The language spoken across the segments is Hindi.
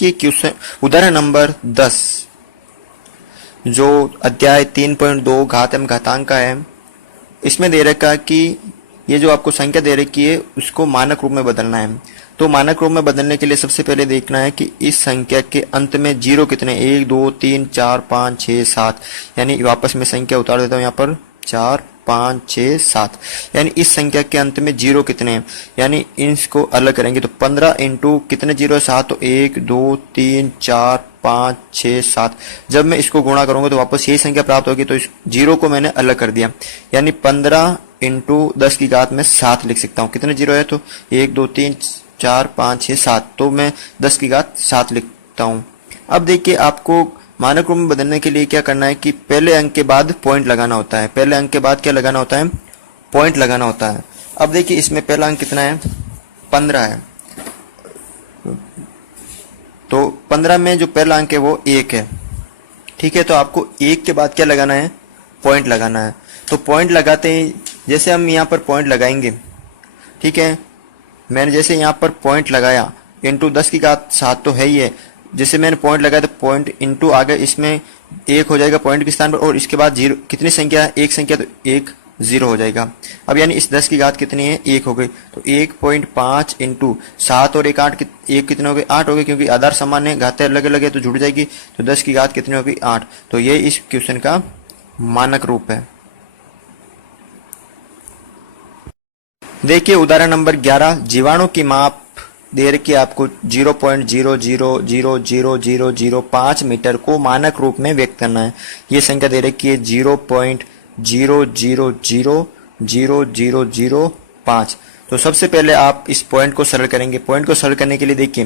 कि क्वेश्चन उदाहरण नंबर 10 जो अध्याय 3.2 घात एवं घातांक का है, इसमें दे रखा है कि ये जो आपको संख्या दे रखी है उसको मानक रूप में बदलना है। तो मानक रूप में बदलने के लिए सबसे पहले देखना है कि इस संख्या के अंत में जीरो कितने, 1 2 3 4 5 6 7, यानी वापस में संख्या उतार देता हूँ यहाँ पर 4 5 6 7, यानी इस संख्या के अंत में जीरो कितने हैं, यानी इसको अलग करेंगे तो 15 इंटू कितने जीरो है 7, तो 1 2 3 4 5 6 7। जब मैं इसको गुणा करूंगा तो वापस यही संख्या प्राप्त होगी, तो इस जीरो को मैंने अलग कर दिया, यानी 15 इंटू 10 की घात में 7 लिख सकता हूँ। कितने जीरो है तो 1 2 3 4 5 6 7, तो मैं 10 की घात 7 लिखता हूँ। अब देखिए आपको मानक रूप में बदलने के लिए क्या करना है कि पहले अंक के बाद पॉइंट लगाना होता है। पहले अंक के बाद क्या लगाना होता है, पॉइंट लगाना होता है। अब देखिए इसमें पहला अंक कितना है, 15 है, तो 15 में जो पहला अंक है वो 1 है। ठीक है, तो आपको 1 के बाद क्या लगाना है, पॉइंट लगाना है। तो पॉइंट लगाते ही जैसे हम यहाँ पर पॉइंट लगाएंगे, ठीक है, मैंने जैसे यहाँ पर पॉइंट लगाया इंटू 10 की घात 7 तो है ही है, जैसे मैंने पॉइंट लगाया तो पॉइंट इंटू आगे इसमें 1 हो जाएगा पॉइंट के स्थान पर, और इसके बाद जीरो, कितनी संख्या है, एक संख्या, तो 1 0 हो जाएगा। अब यानी इस 10 की घात कितनी है, 1 हो गई, तो 1.5 इंटू 7 और 1 8, 1 कितने हो गए, 8 हो गए, क्योंकि आधार समान है, घातें अलग अलग है तो जुड़ जाएगी, तो 10 की घात कितनी होगी, 8। तो ये इस क्वेश्चन का मानक रूप है। देखिए उदाहरण नंबर 11, जीवाणु की माप दे रखी है आपको 0.000005 मीटर को मानक रूप में व्यक्त करना है। ये संख्या दे रखी है 0.000005। तो सबसे पहले आप इस पॉइंट को सरल करेंगे। पॉइंट को सरल करने के लिए देखिए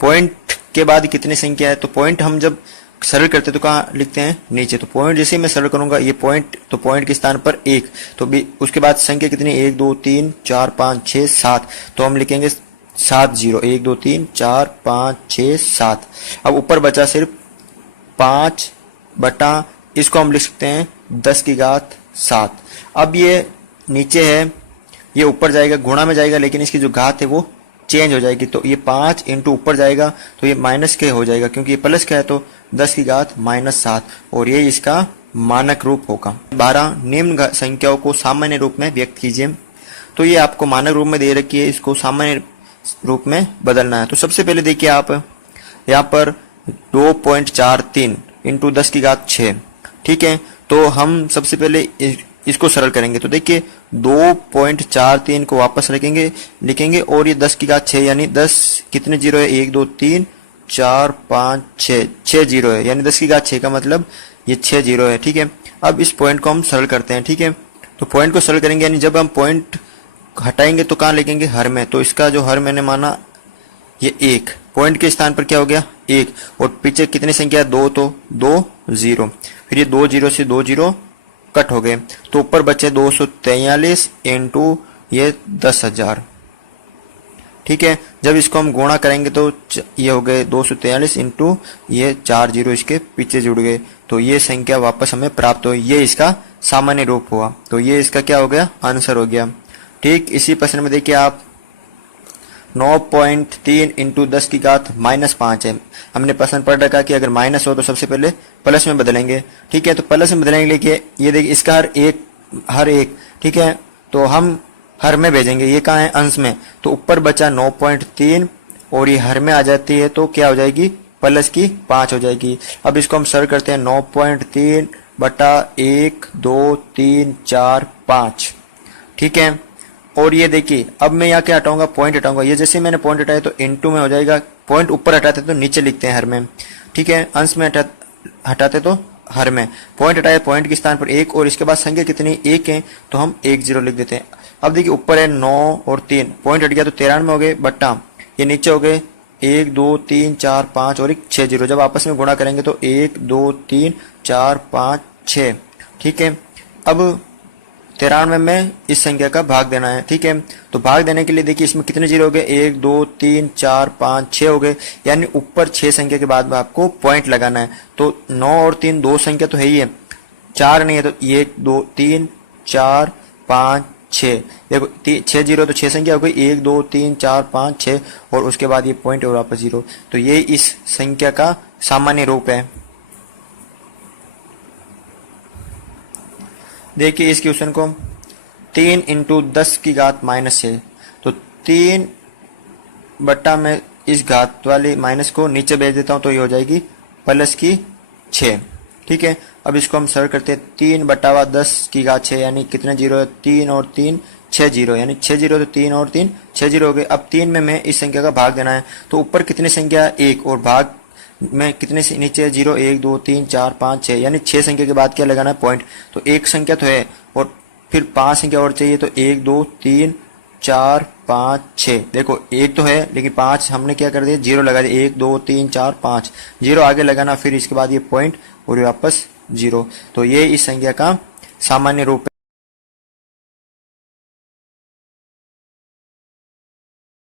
पॉइंट के बाद कितनी संख्या है, तो पॉइंट हम जब सरल करते तो कहाँ लिखते हैं, नीचे। तो पॉइंट जैसे मैं सरल करूंगा ये पॉइंट, तो पॉइंट के स्थान पर 1, तो उसके बाद संख्या कितनी, 1 2 3 4 5 6 7, तो हम लिखेंगे 7 0, 1 2 3 4 5 6 7। अब ऊपर बचा सिर्फ 5 बटा, इसको हम लिख सकते हैं 10 की घात 7। अब ये नीचे है, ये ऊपर जाएगा, गुणा में जाएगा, लेकिन इसकी जो घात है वो चेंज हो जाएगी, तो ये 5 इंटू ऊपर जाएगा तो ये माइनस के हो जाएगा, क्योंकि ये प्लस का है, तो 10 की घात -7, और ये इसका मानक रूप होगा। 12, निम्न संख्याओं को सामान्य रूप में व्यक्त कीजिए। तो ये आपको मानक रूप में दे रखी है, इसको सामान्य रूप में बदलना है। तो सबसे पहले देखिए आप यहाँ पर 2.43 इंटू 10 की घात 6, ठीक है, तो हम सबसे पहले इसको सरल करेंगे। तो देखिए 2.43 को वापस लिखेंगे और ये 10 की घात 6, यानी 10 कितने जीरो है, 1 2 3 4 5 6, 6 जीरो है, यानी 10 की घात 6 का मतलब ये 6 जीरो है। ठीक है, अब इस पॉइंट को हम सरल करते हैं। ठीक है, तो पॉइंट को सरल करेंगे, यानी जब हम पॉइंट हटाएंगे तो कहाँ लिखेंगे, हर में। तो इसका जो हर मैंने माना ये 1, पॉइंट के स्थान पर क्या हो गया 1, और पीछे कितनी संख्या है 2, तो 2 0, फिर ये 2 0 से 2 0 कट हो गए, तो ऊपर बचे 243 इंटू ये 10,000। ठीक है, जब इसको हम गुणा करेंगे तो ये हो गए 243 इंटू ये 4 जीरो इसके पीछे जुड़ गए, तो ये संख्या वापस हमें प्राप्त हुई। ये इसका सामान्य रूप हुआ, तो ये इसका क्या हो गया, आंसर हो गया। ठीक इसी प्रश्न में देखिए आप 9.3 इंटू 10 की घात -5 है। हमने प्रश्न पढ़ रखा कि अगर माइनस हो तो सबसे पहले प्लस में बदलेंगे। ठीक है, तो प्लस में बदलेंगे के ये देखिए इसका हर एक, ठीक है, तो हम हर में भेजेंगे, ये कहाँ है, अंश में, तो ऊपर बचा 9.3 और ये हर में आ जाती है तो क्या हो जाएगी, प्लस की 5 हो जाएगी। अब इसको हम सरल करते हैं, 9.3 बटा 1 2 3 4 5। ठीक है, और ये देखिए अब मैं यहाँ क्या हटाऊंगा, पॉइंट हटाऊंगा। ये जैसे मैंने पॉइंट हटाया तो इनटू में हो जाएगा, पॉइंट ऊपर हटाते तो नीचे लिखते हैं हर में। ठीक है, अंश में हटाते तो हर में, पॉइंट हटाए, पॉइंट के स्थान पर 1 और इसके बाद संख्या कितनी 1 है, तो हम 1 0 लिख देते हैं। अब देखिए ऊपर है 9 और 3, पॉइंट हट गया तो 93 हो गए, बट्टा ये नीचे हो गए 1 2 3 4 5 और 6 0। जब आपस में गुणा करेंगे तो 1 2 3 4 5 6। ठीक है, अब 93 में इस संख्या का भाग देना है। ठीक है, तो भाग देने के लिए देखिए इसमें कितने जीरो हो गए, 1 2 3 4 5 6 हो गए, यानी ऊपर 6 संख्या के बाद आपको पॉइंट लगाना है। तो 9 और 3 दो संख्या तो है ही है, 4 नहीं है, तो 1 2 3 4 5 6। देखो 6 जीरो तो 6 संख्या हो गई, 1 2 3 4 5 6 और उसके बाद ये पॉइंट और वापस 0। तो ये इस संख्या का सामान्य रूप है। देखिए इस क्वेश्चन को 3 इंटू 10 की घात -6, तो 3 बट्टा में इस घात वाले माइनस को नीचे भेज देता हूं तो ये हो जाएगी प्लस की 6। ठीक है, अब इसको हम सरल करते हैं। 3 बटा 10 की घात 6 यानी कितने जीरो है, 3 और 3 6 जीरो, यानी 6 जीरो तो 3 और 3 6 जीरो हो गए। अब 3 में मैं इस संख्या का भाग देना है, तो ऊपर कितनी संख्या 1 और भाग में कितने से नीचे 0 1 2 3 4 5 6, यानी 6 संख्या के बाद क्या लगाना है पॉइंट। तो एक संख्या तो है और फिर 5 संख्या और चाहिए, तो 1 2 3 4 5 6। देखो एक तो है लेकिन 5 हमने क्या कर दिया, 0 लगा दिया, 1 2 3 4 5 0 आगे लगाना, फिर इसके बाद ये पॉइंट और वापस 0। तो ये इस संख्या का सामान्य रूप है।